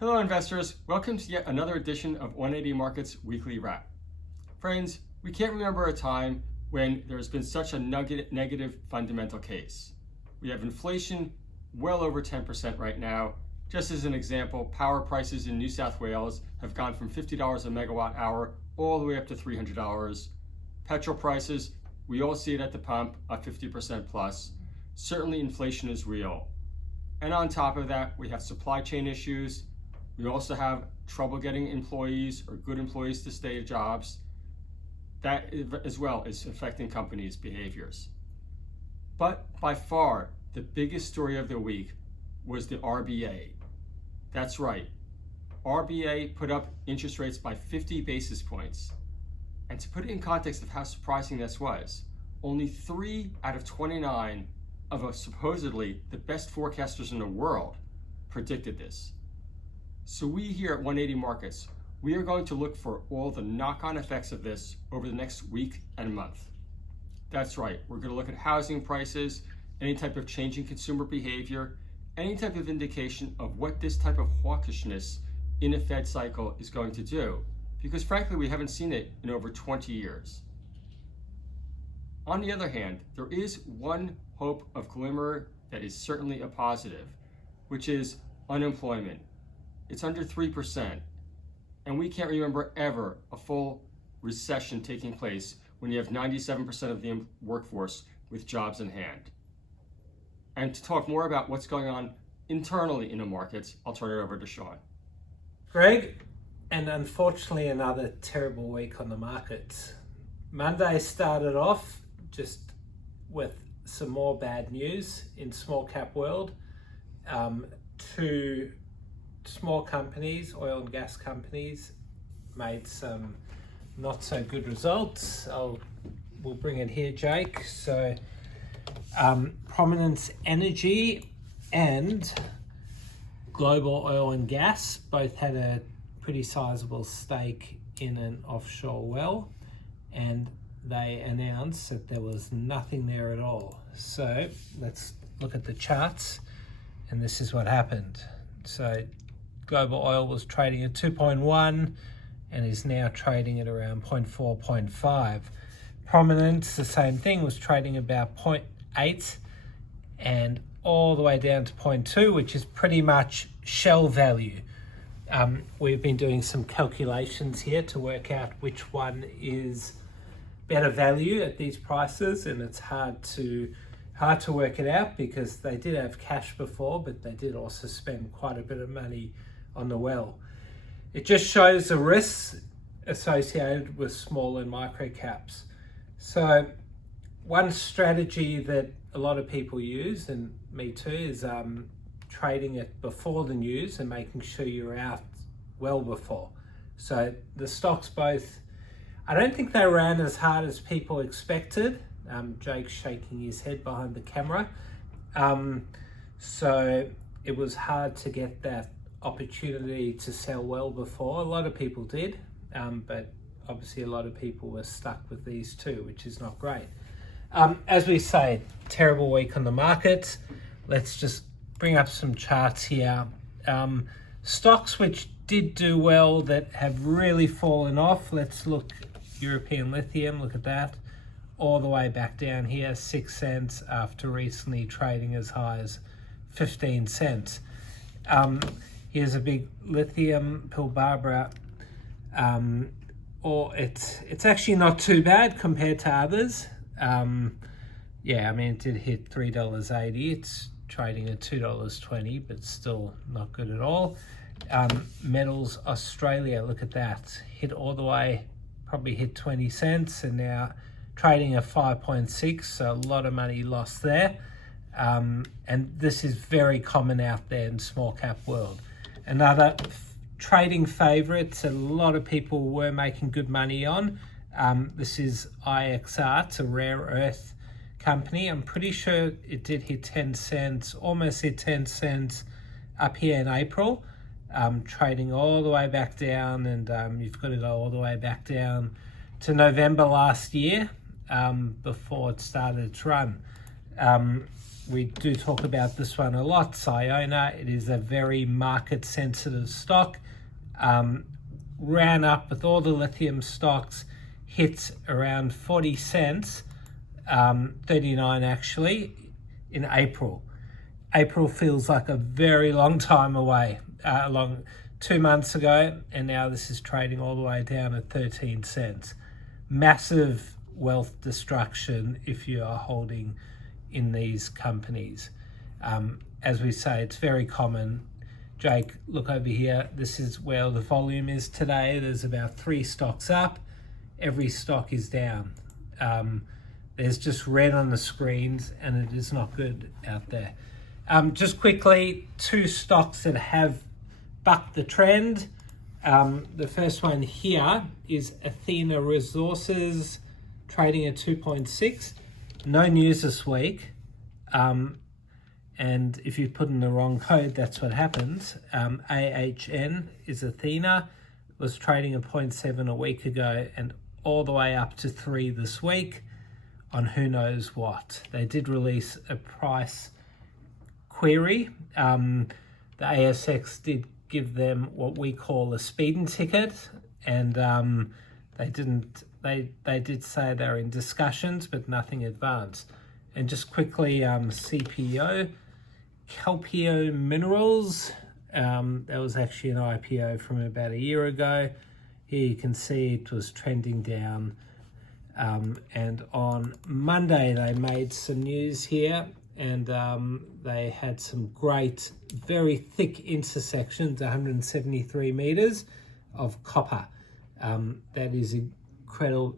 Hello investors, welcome to yet another edition of 180 Markets Weekly Wrap. Friends, we can't remember a time when there's been such a negative fundamental case. We have inflation well over 10% right now. Just as an example, power prices in New South Wales have gone from $50 a megawatt hour all the way up to $300. Petrol prices, we all see it at the pump, up 50% plus. Certainly inflation is real. And on top of that, we have supply chain issues. We also have trouble getting employees or good employees to stay at jobs. That as well is affecting companies' behaviors. But by far, the biggest story of the week was the RBA. That's right. RBA put up interest rates by 50 basis points. And to put it in context of how surprising this was, only 3 out of 29 of supposedly the best forecasters in the world predicted this. So we here at 180 Markets, we are going to look for all the knock-on effects of this over the next week and month. That's right, we're going to look at housing prices, any type of change in consumer behavior, any type of indication of what this type of hawkishness in a Fed cycle is going to do, because frankly we haven't seen it in over 20 years. On the other hand, there is one hope of glimmer that is certainly a positive, which is unemployment. It's under 3%, and we can't remember ever a full recession taking place when you have 97% of the workforce with jobs in hand. And to talk more about what's going on internally in the markets, I'll turn it over to Sean. Greg, and unfortunately another terrible week on the markets. Monday started off just with some more bad news in small cap world. Two small companies, oil and gas companies, made some not so good results. We'll bring it here, Jake. So Prominence Energy and Global Oil and Gas both had a pretty sizable stake in an offshore well, and they announced that there was nothing there at all. So let's look at the charts, and this is what happened. So Global Oil was trading at 2.1 and is now trading at around 0.4, 0.5. Prominence, the same thing, was trading about 0.8 and all the way down to 0.2, which is pretty much shell value. We've been doing some calculations here to work out which one is better value at these prices, and it's hard to work it out because they did have cash before, but they did also spend quite a bit of money on the well. It just shows the risks associated with small and micro caps. So one strategy that a lot of people use, and me too, is trading it before the news and making sure you're out well before. So the stocks both, I don't think they ran as hard as people expected. Jake's shaking his head behind the camera. So it was hard to get that opportunity to sell well before. A lot of people did, but obviously a lot of people were stuck with these two, which is not great. As we say, terrible week on the market. Let's just bring up some charts here. Stocks which did do well that have really fallen off. Let's look European Lithium, look at that. All the way back down here, 6 cents after recently trading as high as 15 cents. Here's a big Lithium, Pilbara. It's actually not too bad compared to others. Yeah, I mean, it did hit $3.80. It's trading at $2.20, but still not good at all. Metals Australia, look at that. Hit all the way, probably hit 20 cents, and now trading at 5.6, so a lot of money lost there. And this is very common out there in small cap world. Another trading favorites a lot of people were making good money on. This is IXR, it's a rare earth company. I'm pretty sure it did hit 10 cents, almost hit 10 cents up here in April. Trading all the way back down, and you've got to go all the way back down to November last year before it started its run. we do talk about this one a lot, Sayona. It is a very market-sensitive stock. Ran up with all the lithium stocks, hit around 40 cents, 39 actually, in April. April feels like a very long time away, 2 months ago, and now this is trading all the way down at 13 cents. Massive wealth destruction if you are holding in these companies. As we say, it's very common. Jake, look over here. This is where the volume is today. There's about 3 stocks up. Every stock is down. There's just red on the screens, and it is not good out there. Just quickly, 2 stocks that have bucked the trend. The first one here is Athena Resources, trading at 2.6. No news this week. And if you put in the wrong code, that's what happens. AHN is Athena, was trading at 0.7 a week ago and all the way up to 3 this week on who knows what. They did release a price query. The ASX did give them what we call a speeding ticket, and they did say they're in discussions, but nothing advanced. And just quickly, CPO, Calpio Minerals, that was actually an IPO from about a year ago. Here you can see it was trending down, and on Monday they made some news here, and they had some great, very thick intersections, 173 meters of copper. That is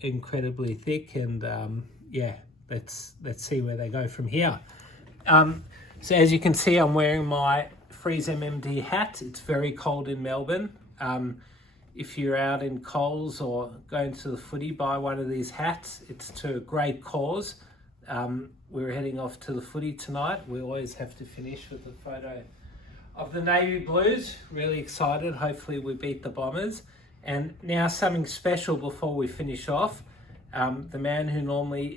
incredibly thick, and yeah, let's see where they go from here. So as you can see, I'm wearing my Freeze MMD hat. It's very cold in Melbourne. If you're out in Coles or going to the footy, buy one of these hats. It's to a great cause. We're heading off to the footy tonight. We always have to finish with a photo of the Navy Blues. Really excited. Hopefully we beat the Bombers. And now something special before we finish off. The man who normally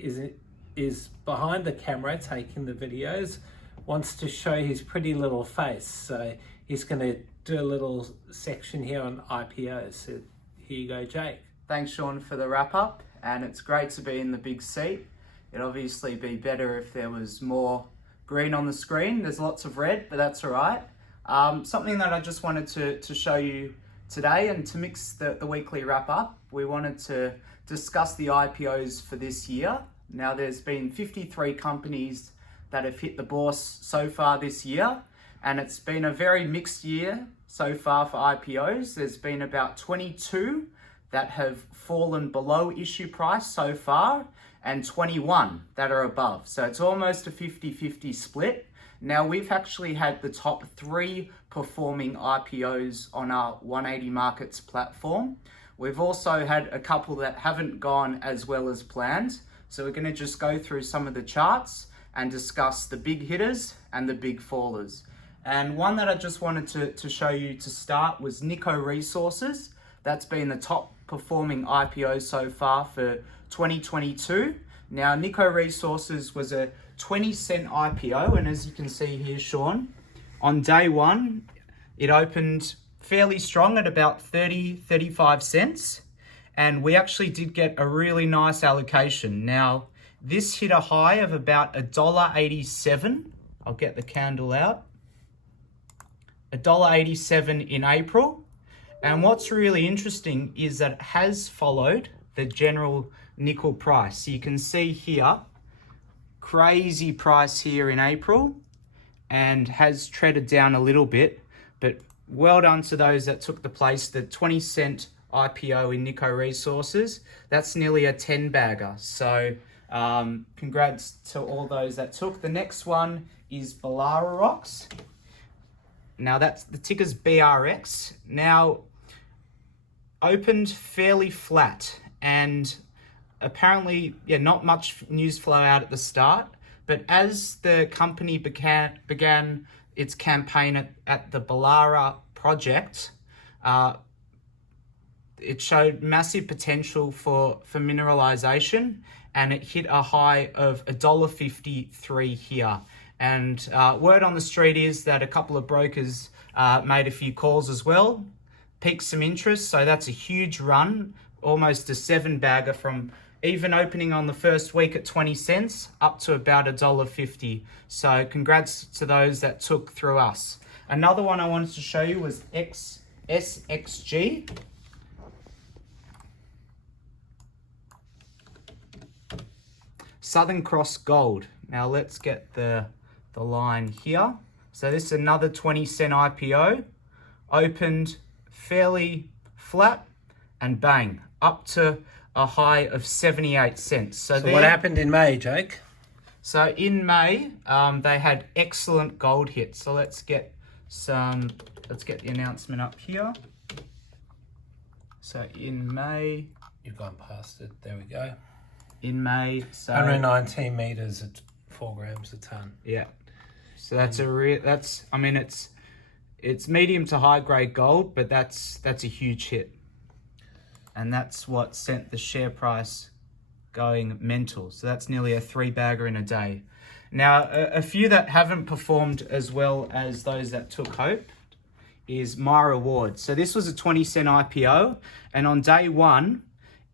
is behind the camera taking the videos wants to show his pretty little face. So he's going to do a little section here on IPOs. So here you go, Jake. Thanks, Sean, for the wrap up. And it's great to be in the big seat. It'd obviously be better if there was more green on the screen. There's lots of red, but that's all right. Something that I just wanted to show you today, and to mix the weekly wrap up, we wanted to discuss the IPOs for this year. Now, there's been 53 companies that have hit the bourse so far this year, and it's been a very mixed year so far for IPOs. There's been about 22 that have fallen below issue price so far, and 21 that are above. So it's almost a 50-50 split. Now, we've actually had the top 3 performing IPOs on our 180 Markets platform. We've also had a couple that haven't gone as well as planned. So we're going to just go through some of the charts and discuss the big hitters and the big fallers. And one that I just wanted to show you to start was Nico Resources. That's been the top performing IPO so far for 2022. Now, Nico Resources was a 20-cent IPO, and as you can see here, Sean, on day one, it opened fairly strong at about 35 cents, and we actually did get a really nice allocation. Now, this hit a high of about $1.87. I'll get the candle out. $1.87 in April. And what's really interesting is that it has followed the general nickel price. So you can see here, crazy price here in April, and has treaded down a little bit, but well done to those that took the place. The 20-cent IPO in Nico Resources, that's nearly a 10-bagger. So congrats to all those that took. The next one is Velara Rocks. Now that's the ticker's BRX. Now opened fairly flat, and apparently, not much news flow out at the start, but as the company began its campaign at the Velara project, it showed massive potential for mineralization, and it hit a high of $1.53 here. And word on the street is that a couple of brokers made a few calls as well, piqued some interest. So that's a huge run, almost a 7-bagger from even opening on the first week at 20 cents up to about $1.50. So congrats to those that took through us. Another one I wanted to show you was SXG. Southern Cross Gold. Now let's get the line here. So this is another 20-cent IPO. Opened fairly flat and bang, up to a high of 78 cents. So what happened in May, Jake? So in May, they had excellent gold hits. So let's get the announcement up here. So in May, you've gone past it. There we go. In May, so 119 meters at 4 grams a ton. Yeah. So that's it's medium to high grade gold, but that's a huge hit. And that's what sent the share price going mental. So that's nearly a 3-bagger in a day. Now, a few that haven't performed as well as those that took hope is My Reward. So this was a 20-cent IPO, and on day one,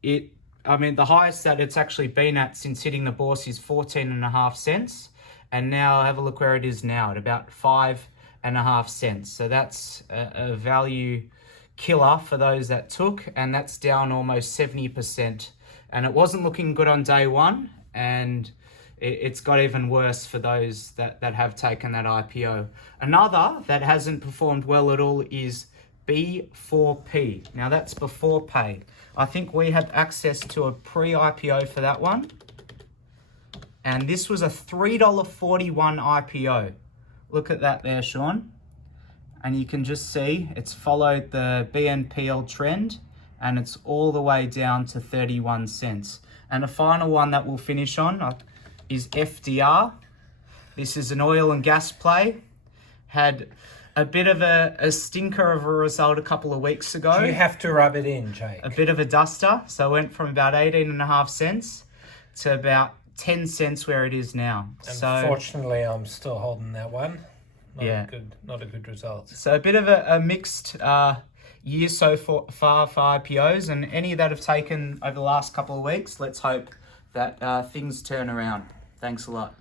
the highest that it's actually been at since hitting the bourse is 14.5 cents. And now have a look where it is now at about 5.5 cents. So that's a value killer for those that took, and that's down almost 70%. And it wasn't looking good on day one, and it's got even worse for those that have taken that IPO. Another that hasn't performed well at all is B4P. Now that's before pay. I think we had access to a pre-IPO for that one. And this was a $3.41 IPO. Look at that there, Sean. And you can just see it's followed the BNPL trend, and it's all the way down to 31 cents. And the final one that we'll finish on is FDR. This is an oil and gas play. Had a bit of a stinker of a result a couple of weeks ago. Do you have to rub it in, Jake? A bit of a duster. So it went from about 18.5 cents to about 10 cents where it is now. Unfortunately, I'm still holding that one. Not a good result. So a bit of a mixed year so far for IPOs, and any that have taken over the last couple of weeks, let's hope that things turn around. Thanks a lot.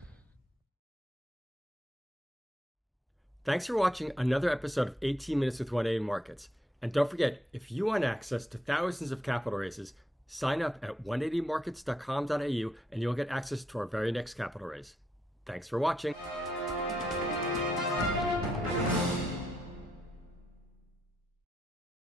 Thanks for watching another episode of 18 Minutes with 180 Markets. And don't forget, if you want access to thousands of capital raises, sign up at 180markets.com.au and you'll get access to our very next capital raise. Thanks for watching.